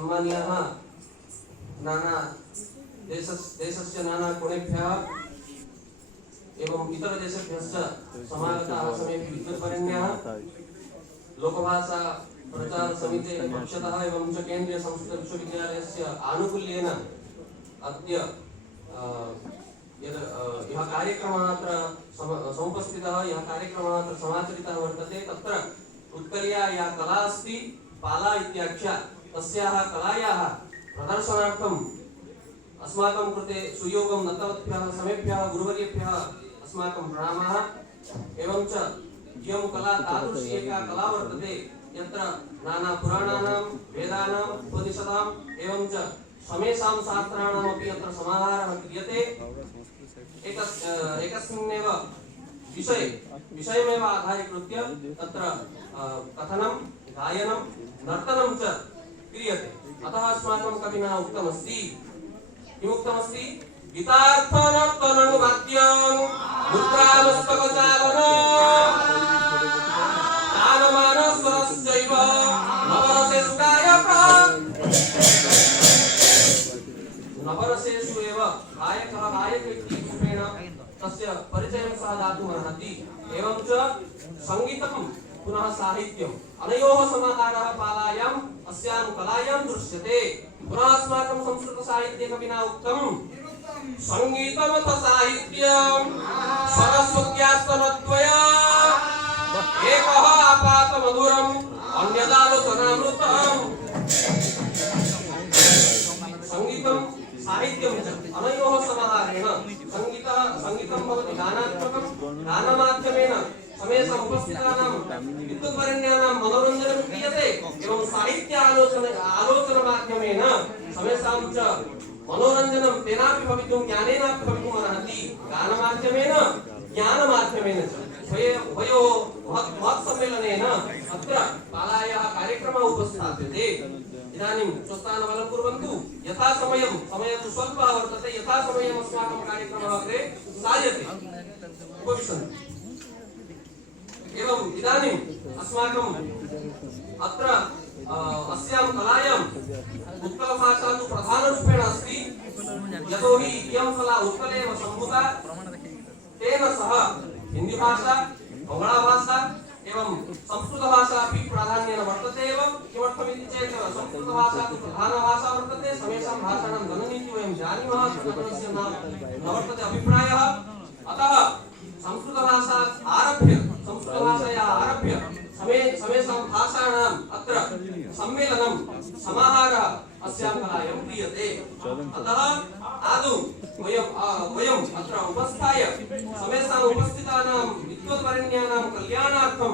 सम्मानीयः नाना देशस्य नाना कोणेभ्यः एवं इतर देशेभ्यश्च समागताः समेऽपि विद्वद्वरेण्यः लोकभाषा प्रचार समिति पक्षतः एवं च केन्द्रीय संस्कृत विश्वविद्यालयस्य आनुकूल्येन अद्य यः कार्यक्रमः अत्र समुपस्थितः यः कार्यक्रमः अत्र समाचरितः वर्तते तत्र उत्कलया या कला अस्ति पाला इत्याख्या तस्याः कलायाः प्रदर्शनार्थम् अस्माकं कृते सुयोगं दत्तवद्भ्यः समेभ्यः गुरुवर्येभ्यः अस्माकं प्रणामाः। एवं च इयं कला तादृशी एका कला वर्तते यत्र नाना पुराणानां वेदानाम् उपनिषदाम् एवं च समेषां शास्त्राणामपि अत्र समाहारः क्रियते। एकस्मिन्नेव विषयमेव आधारीकृत्य तत्र कथनं गायनं नर्तनं च क्रियते। अतः अस्माकं कविना उक्तमस्ति किमुक्तमस्ति गीतार्थनर्तननुवाद्यं मुद्रामस्तकचालनं तानमानस्वरश्चैव नवरसेषु गायकः नवरसेषु एव गायकः गायकरूपेण तस्य परिचयं सः दातुमर्हति। एवं च संगीतं पुनः साहित्यम् अनयोः समाहारः पालायाम् अस्यां कलायां दृश्यते। पुनः अस्माकं संस्कृतसाहित्यकविना उक्तं संगीतमथ साहित्यं सरस्वत्यास्तनद्वयम् एकः आपातमधुरम् अन्यदालोचनामृतम्। संगीतं साहित्यं च अनयोः समाहारेण संगीतं भवति गानात्मकं गानमाध्यमेन समेषाम् उपस्थितानां विद्वद्वरेण्यानां मनोरञ्जनं क्रियते एवं साहित्य आलोचनमाध्यमेन समेषां च मनोरञ्जनं तेनापि भवितुं ज्ञानेनापि भवितुम् अर्हति। गानमाध्यमेन ज्ञानमाध्यमेन च उभयोः महत् सम्मेलनेन अत्र पालायाः कार्यक्रमः उपस्थाप्यते। इदानीं स्वस्थानबलं कुर्वन्तु। यथा समयः तु स्वल्पः वर्तते यथा समयम् अस्माकं कार्यक्रमः अग्रे साध्यते। उपविशन्तु। एवं इदानीम् अस्माकम् अत्र अस्यां कलायाम् उत्कलभाषा तु प्रधानरूपेण अस्ति। यतोहि इयं कला उत्कले एव सम्भूता। तेन सह हिन्दीभाषा बङ्गलाभाषा एवं संस्कृतभाषा अपि प्राधान्येन वर्तते एव। किमर्थमिति चेत् संस्कृतभाषा तु प्रधानभाषा वर्तते। समेषां भाषाणां जननीति वयं जानीमः। तस्य नाम न वर्तते अभिप्रायः। अतः संस्कृतभाषायाः आरभ्य समेषां भाषाणाम् अत्र सम्मेलनं समाहारः अस्यां कलायां क्रियते। अतः आदौ वयम् अत्र उपस्थाय समेषाम् उपस्थितानां विद्वद्वरेण्यानां कल्याणार्थं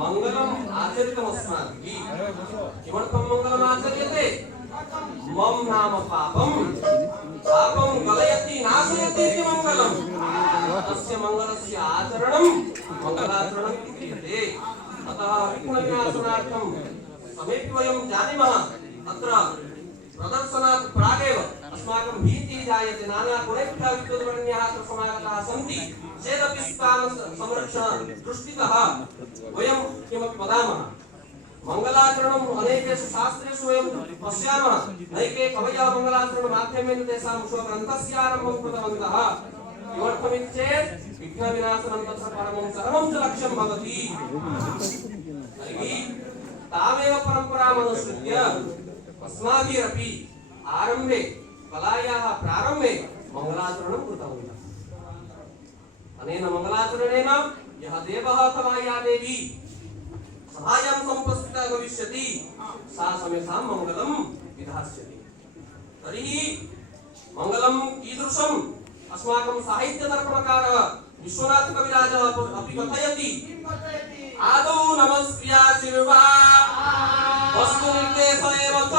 मङ्गलम् आचरितम् अस्माभिः। किमर्थं मङ्गलम् आचर्यते? मम नाम पापं कलयति नाशयति इति मङ्गलम्। तस्य मङ्गलस्य आचरणं मङ्गलाचरणं क्रियते। अतः विघ्नविनाशनार्थं समेपि वयं जानीमः अत्र प्रदर्शनात् प्रागेव अस्माकं भीतिः जायते। नाना गुणेभ्यः विद्वद्वरेण्याः अत्र समागताः सन्ति चेदपि स्थानसंरक्षणदृष्टितः वयं किमपि वदामः। मंगलाचरणम् अनेकेषु शास्त्रेषु वयं पश्यामः। नैके कवयः मंगलाचरणमाध्यमेन तेषां स्वग्रन्थस्य आरम्भं कृतवन्तः। किमर्थमिति चेत् विघ्नविनाशनं तत्र परमं सर्वं च लक्ष्यं भवति। तर्हि तामेव परम्परामनुसृत्य अस्माभिरपि आरम्भे कलायाः प्रारम्भे मङ्गलाचरणं कृतवन्तः। अनेन मङ्गलाचरणेन यः देवः अथवा या देवी सभायां समुपस्थिता भविष्यति सा समेषां मङ्गलं विधास्यति। तर्हि मङ्गलं कीदृशम्? अस्माकं साहित्यदर्पणकारः विश्वनाथकविराजः अपि कथयति आदौ नमस्क्रिया शिवा वस्तुनिर्देश एव च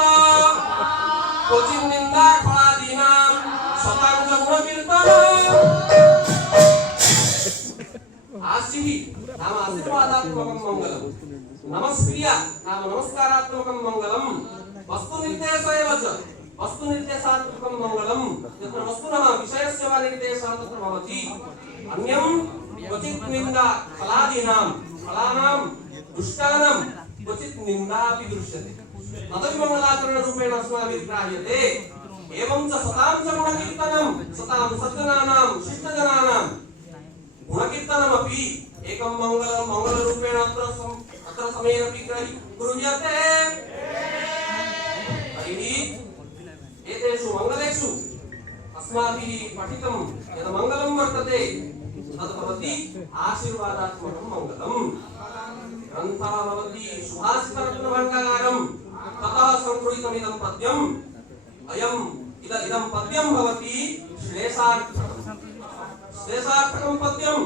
क्वचिन्निन्दा फलादीनां शतांश गुणकीर्तनम्। आशिः नाम आशीर्वादात्मकं मङ्गलं, नमस्क्रिया नाम नमस्कारात्मकं मङ्गलं, वस्तुनिर्देश एव च वस्तुनिर्देशात्मकं मङ्गलं। यत्र वस्तुनः विषयस्य वा निर्देशः तत्र भवति। अन्यं क्वचित् निन्दा फलादीनां फलानां दुष्टानां क्वचित् निन्दापि दृश्यते तदपि मंगलाचरणरूपेण अस्माभिः ग्राह्यते एवं च सतां च गुणकीर्तनं सतां सज्जनानां शिष्टजनानां गुणकीर्तनमपि एकं मंगलरूपेण अत्र समयेनपि गृह्यते तर्हि एतेषु मंगलेषु अस्माभिः पठितं यत् मंगलं वर्तते तद् भवति आशीर्वादात्मकं मंगलम् ग्रन्थः भवति सुभाषितरत्नभण्डागारं ततः संगृहीतमिदं पद्यम् इदं पद्यं भवति श्लेषार्थकं पद्यं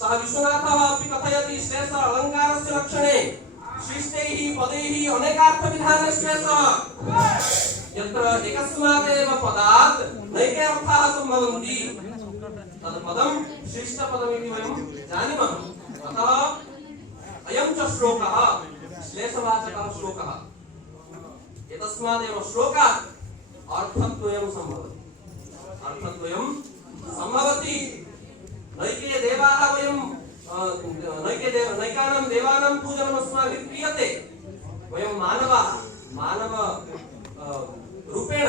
सः विश्वनाथः अपि कथयति श्लेष अलङ्कारस्य लक्षणे शिष्टैः पदैः अनेकार्थविधाने श्लेषः यत्र एकस्मादेव पदात् नैके अर्थाः सम्भवन्ति तद् पदं शिष्टपदमिति वयं जानीमः अतः अयं च श्लोकः श्लेषवाचकः श्लोकः एतस्मादेव श्लोकात् अर्थद्वयं सम्भवति नैके देवाः वयं नैकानां देवानां पूजनम् अस्माभिः क्रियते वयं मानव रूपेण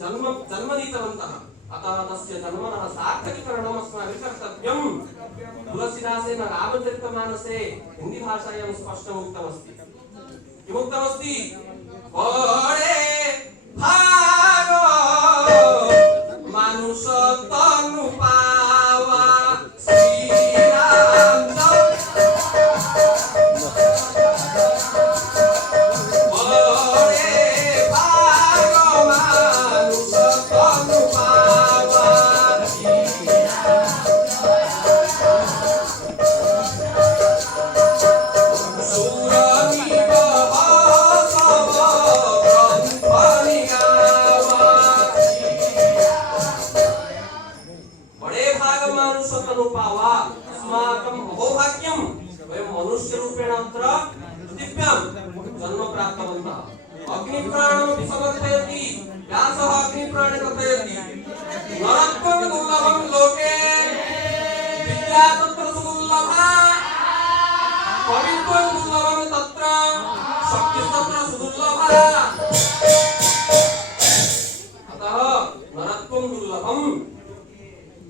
जन्म नीतवन्तः अतः तस्य जन्मनः सार्थकीकरणम् अस्माभिः कर्तव्यम् तुलसीदासेन रामचरितमानसे हिंदी भाषायां स्पष्टम् उक्तमस्ति किमुक्तमस्ति बड़े भागो मानुष तनु पावा श्री राम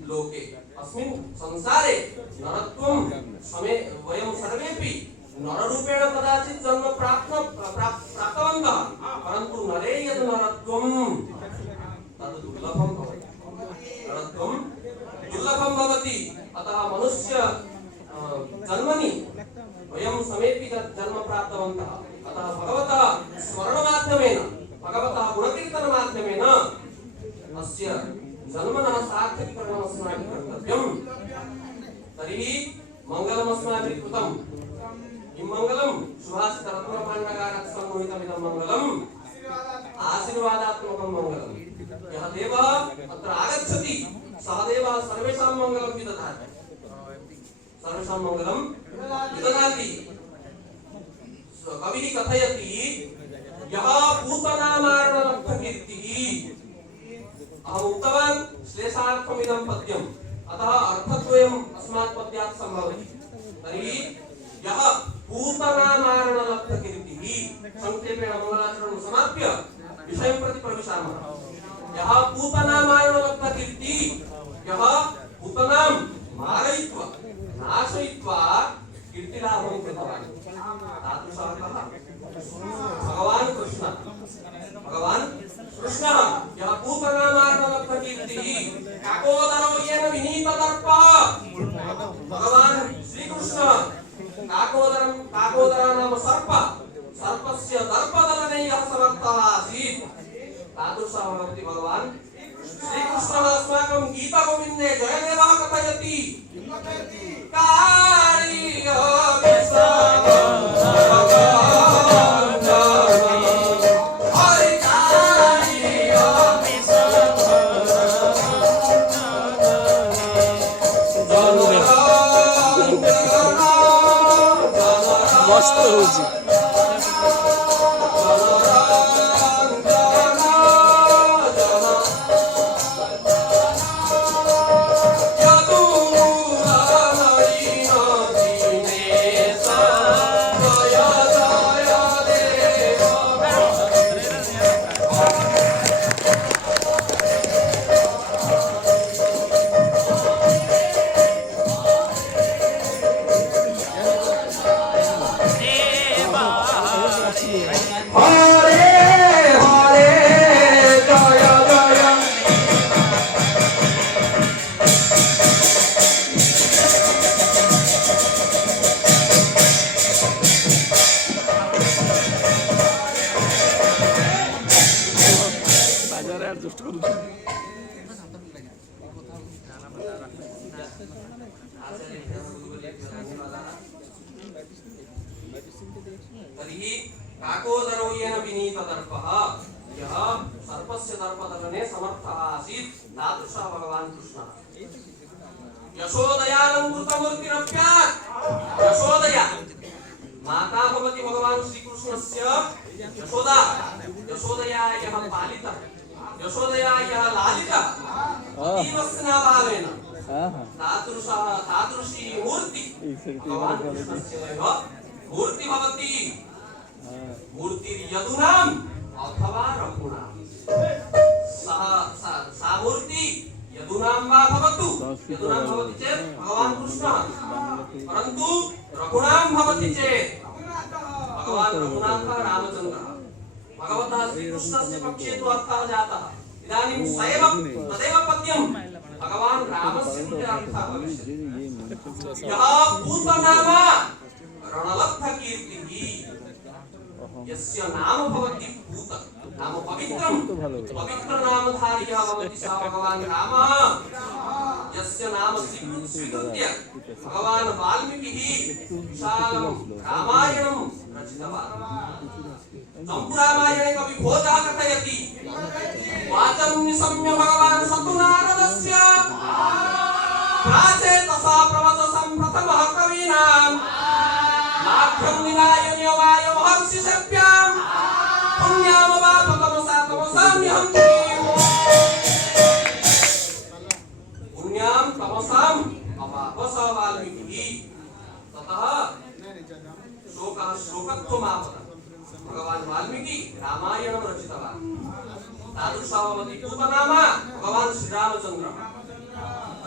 लोके अस्मिन् संसारे नरत्वं समे वयं सर्वेपि नररूपेण कदाचित् जन्म प्राप्तवन्तः परन्तु नरे यद् नरत्वं तद् दुर्लभं भवति नरत्वं दुर्लभं भवति अतः मनुष्य जन्मनि वयं समेपि जन्म प्राप्तवन्तः अतः भगवतः स्मरणमाध्यमेन भगवतः गुणकीर्तनमाध्यमेन अस्य जन्मनः सार्थकीकरणम् अस्माभिः कर्तव्यम् तर्हि मङ्गलमस्माभिः कृतम् किं मङ्गलं सुभाषितरत्नभण्डागारात् संगृहीतमिदं मङ्गलम् आशीर्वादात्मकं मङ्गलम् यः देवः अत्र आगच्छति सः देवः सर्वेषां मङ्गलं विदधाति सर्वेषां मङ्गलं विदधाति कविः कथयति यः पूतनामारणलब्धकीर्तिः अहम् उक्तवान् श्लेषार्थमिदं पद्यम् अतः अर्थद्वयम् अस्मात् पद्यात् सम्भवति तर्हि यः पूतनामारणलब्धकीर्तिः संक्षेपेण मङ्गलाचरणं समाप्य विषयं प्रति प्रविशामः यः पूतनामारणलब्धकीर्तिः यः पूतनां मारयित्वा नाशयित्वा कीर्तिलाभं कृतवान् तादृशः कः भगवान् कृष्णः यः पूतनामारणलब्धकीर्तिः काकोदरो येन विनीतदर्पः भगवान् श्रीकृष्णः काकोदर नाम सर्पस्य दर्पदलने यः समर्थः आसीत् तादृशः भवति भगवान् श्रीकृष्णः अस्माकं गीतागोविन्दे जयदेवः कथयति मस्त होजी जय हरे हरे जय जय ବାଜାରରେ ଆଡଜଷ୍ଟ କରୁଛୁ। तर्हि काकोदरो येन विनीतदर्पः यः सर्पस्य दर्पदलने समर्थः आसीत् तादृशः भगवान् कृष्णः यशोदयालङ्कृतमूर्तिरप्यात् यशोदया माता भवति भगवान् श्रीकृष्णस्य यशोदा यशोदया यः पालितः यशोदया यः लालितः अतीव स्नेहभावेन तादृशी मूर्ति भगवान् कृष्णस्य एव मूर्ति भवति मूर्तिर्यदुनाम् अथवा रघुनाम् सा मूर्ति यदुनां वा भवतु यदुनां भवति चेत् भगवान् कृष्णः परन्तु रघुनां भवति चेत् भगवान् रघुनाथः रामचन्द्रः भगवतः श्रीकृष्णस्य पक्षे तु अर्थः जातः इदानीं सैव तदेव पद्यं भगवान् रामस्य कृते अर्थः भविष्यति यः पूतनाम रणलब्धकीर्तिः यस्य नाम भवति पूत नाम पवित्रं पवित्र नामधारी भवति सः भगवान् रामः यस्य नाम स्वीकृत्य भगवान् वाल्मीकिः विशालं रामायणं रचितवान् सम्पूर्णरामायणे कवि भोजः कथयति वाचं निशम्य भगवान् सतु नारदस्य प्राचेतसा प्रवचसं प्रथमः कवीनां लाभ्यं निनाय नियमाय महर्षि सभ्यां पुण्याम तमसाम्यहं पुण्यां तमसाम् अपापस वाल्मीकिः ततः शोकः शोकत्वमापः भगवान् वाल्मीकि रामायणं रचितवान् तादृशः भवति पूतनाम भगवान् श्रीरामचन्द्रः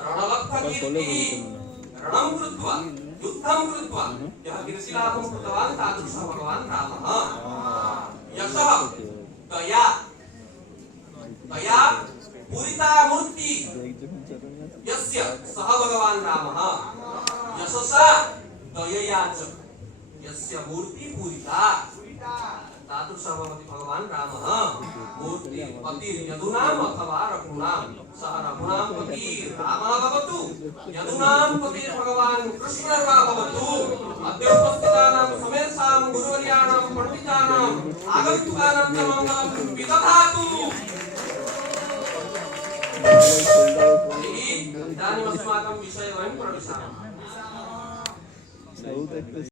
रणलब्धकीर्तिः रणं कृत्वा युद्धं कृत्वा यः कीर्तिलाभं कृतवान् तादृशः भगवान् रामः यशः दया दया पूरिता मूर्ति यस्य सः भगवान् रामः यशसा दयया च यस्य मूर्ति पूरिता तादृशः भवति भगवान् रामः मूर्ति पतिर्यदुनाम् अथवा रघूणाम् सः रघूणां पति रामः भवतु यदुनां पतिर्भगवान् कृष्णः वा भवतु अद्य उपस्थितानां समेषां गुरुवर्याणां पण्डितानाम् आगन्तुकानां च मङ्गलं विदधातु इदानीम् अस्माकं विषये वयं प्रविशामः।